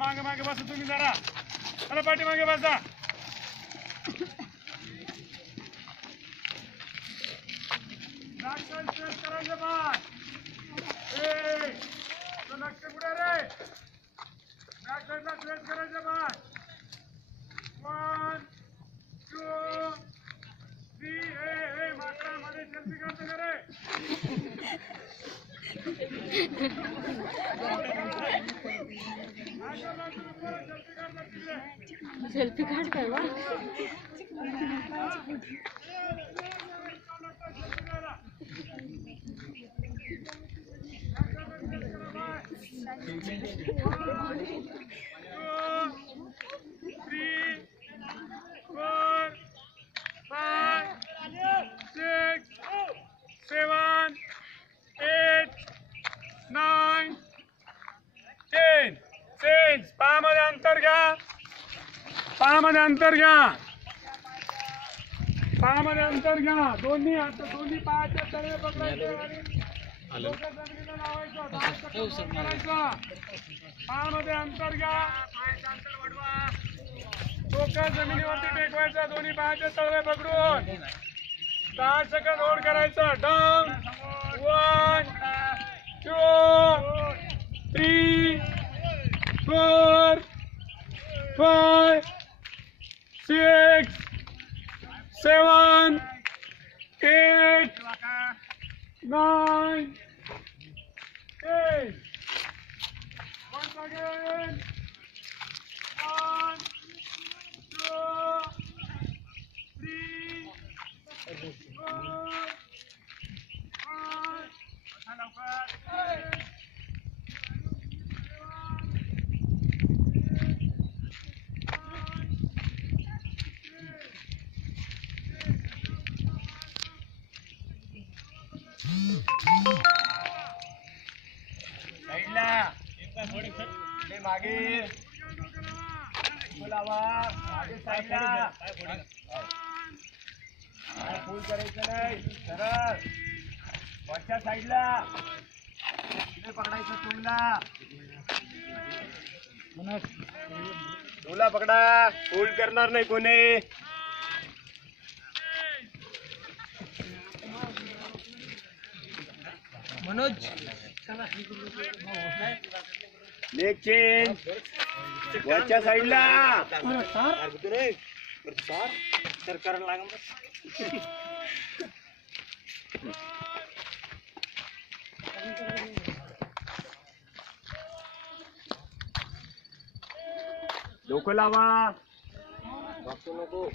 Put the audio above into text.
मागे मागे बसा तुम्ही जरा. चला पाठी मागे बसा. करायचं बाय. लक्ष कुठे रे? बॅक साईडला स्ट्रेच करायचं बाय. 1 2 3. मागच्या मध्ये सेल्फी काढतो का रे? सेल्फी काढ काय वा पायामध्ये अंतर घ्या. पायामध्ये अंतर घ्या. पायामध्ये अंतर घ्या. दोन्ही हात दोन्ही पायाच्या तळवे पकडायचे आणि डोकं जमिनीला लावायचं. पायामध्ये अंतर घ्या. पायाचं अंतर वाढवा. डोकं जमिनीवरती टेकवायचं. दोन्ही पायाचे तळवे पकडून 10 सेकंद होल्ड करायचं. डाऊन. 1 2 3 4 5 6 7 8 9 10. Once again. 1 2 3 4 5 मागे बोलावा. मागे साईडला फुल करायचं नाही. सरळ वरच्या साईडला पकडायचं. तुला पकडा. फुल करणार नाही कोणी. Manoj leg change. वरच्या साईडला सर करायला लागेल. डोकं लावा. नको